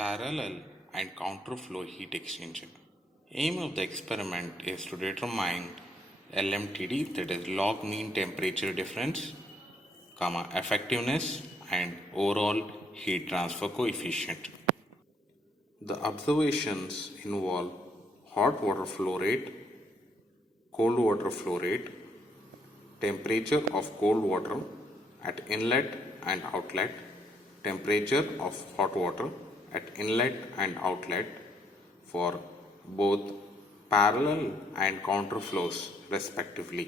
parallel and counterflow heat exchanger. Aim of the experiment is to determine LMTD, that is log mean temperature difference, effectiveness and overall heat transfer coefficient. The observations involve hot water flow rate, cold water flow rate, temperature of cold water at inlet and outlet, temperature of hot water at inlet and outlet for both parallel and counter flows respectively.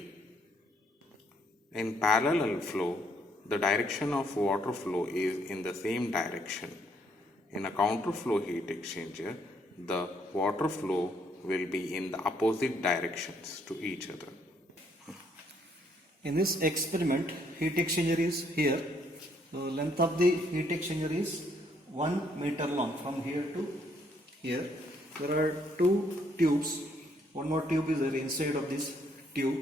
In parallel flow, the direction of water flow is in the same direction. In a counter flow heat exchanger, the water flow will be in the opposite directions to each other. In this experiment, heat exchanger is here. So length of the heat exchanger is 1 meter long from here to here. There are two tubes. One more tube is there inside of this tube.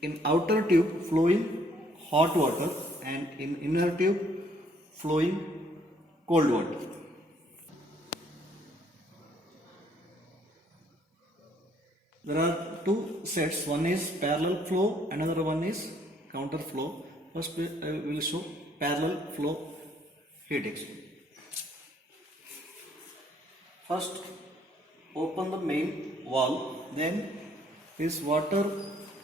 In outer tube flowing hot water and in inner tube flowing cold water. There are two sets. One is parallel flow, another one is counter flow. First I will show parallel flow heat exchanger. First open the main valve, then this water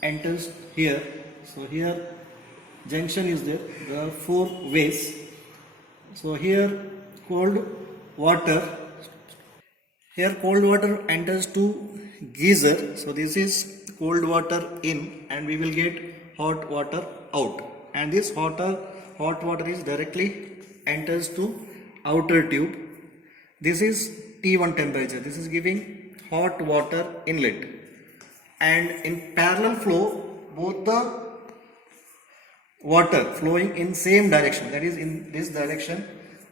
enters here. So here junction is there. There are 4 ways. So here cold water enters to geyser. So this is cold water in and we will get hot water out, and this hot water is directly enters to outer tube. This is T1 temperature. This is giving hot water inlet, and in parallel flow both the water flowing in same direction, that is in this direction,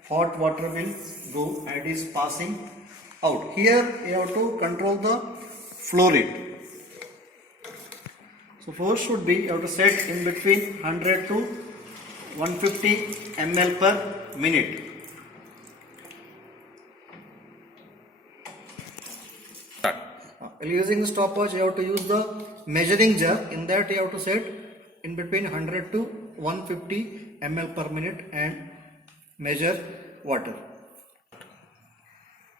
hot water will go and is passing out. Here you have to control the flow rate. So force should be, you have to set in between 100 to 150 ml per minute. While using the stopwatch, you have to use the measuring jar. In that you have to set in between 100 to 150 ml per minute and measure water.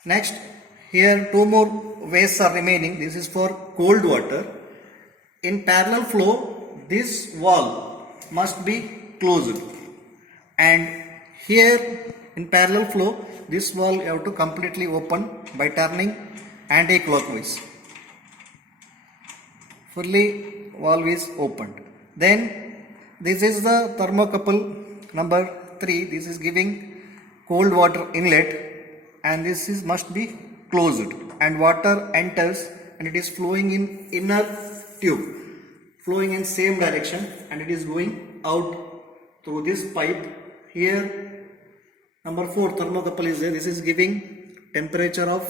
Next, here 2 more ways are remaining. This is for cold water. In parallel flow, this valve must be closed, and here in parallel flow, this valve you have to completely open by turning anti-clockwise. Fully valve is opened. Then this is the thermocouple number 3. This is giving cold water inlet, and this is must be closed, and water enters and it is flowing in inner tube, flowing in same direction, and it is going out through this pipe. Here number 4 thermocouple is there. This is giving temperature of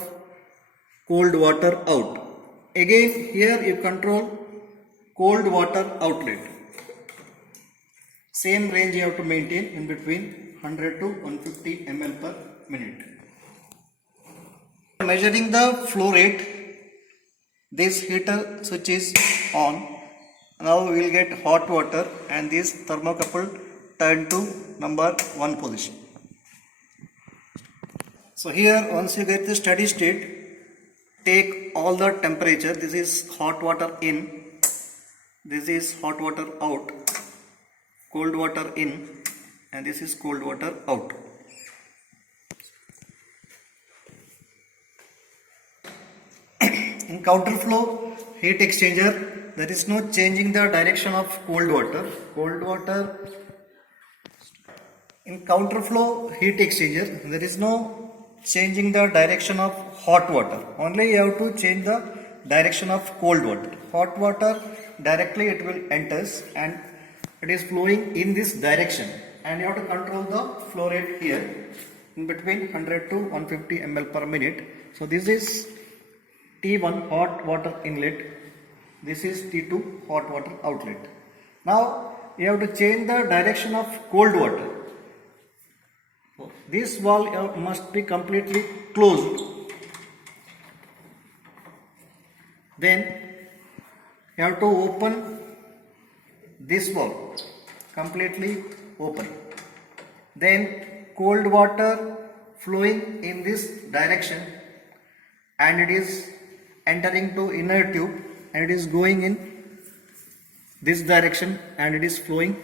cold water out. Again here you control cold water outlet. Same range you have to maintain in between 100 to 150 ml per minute. Measuring the flow rate, this heater switch is on. Now we will get hot water and this thermocouple turned to number 1 position. So here once you get the steady state, take all the temperature. This is hot water in, this is hot water out, cold water in, and this is cold water out. In counterflow heat exchanger, there is no changing the direction of cold water. In counterflow heat exchanger, there is no changing the direction of hot water. Only you have to change the direction of cold water. Hot water directly it will enters and it is flowing in this direction, and you have to control the flow rate here in between 100 to 150 ml per minute. So this is T1 hot water inlet, this is T2 hot water outlet. Now you have to change the direction of cold water. This valve must be completely closed. Then you have to open this valve, completely open. Then cold water flowing in this direction, and it is entering to inner tube, and it is going in this direction, and it is flowing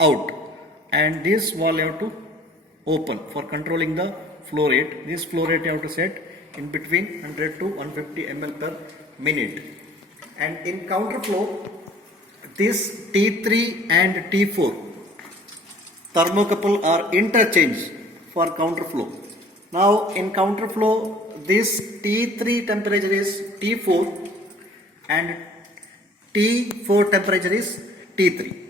out. And this valve you have to open for controlling the flow rate. This flow rate you have to set in between 100 to 150 ml per minute. And in counterflow, this T3 and T4 thermocouple are interchanged for counterflow. Now in counterflow, this T3 temperature is T4 and T4 temperature is T3.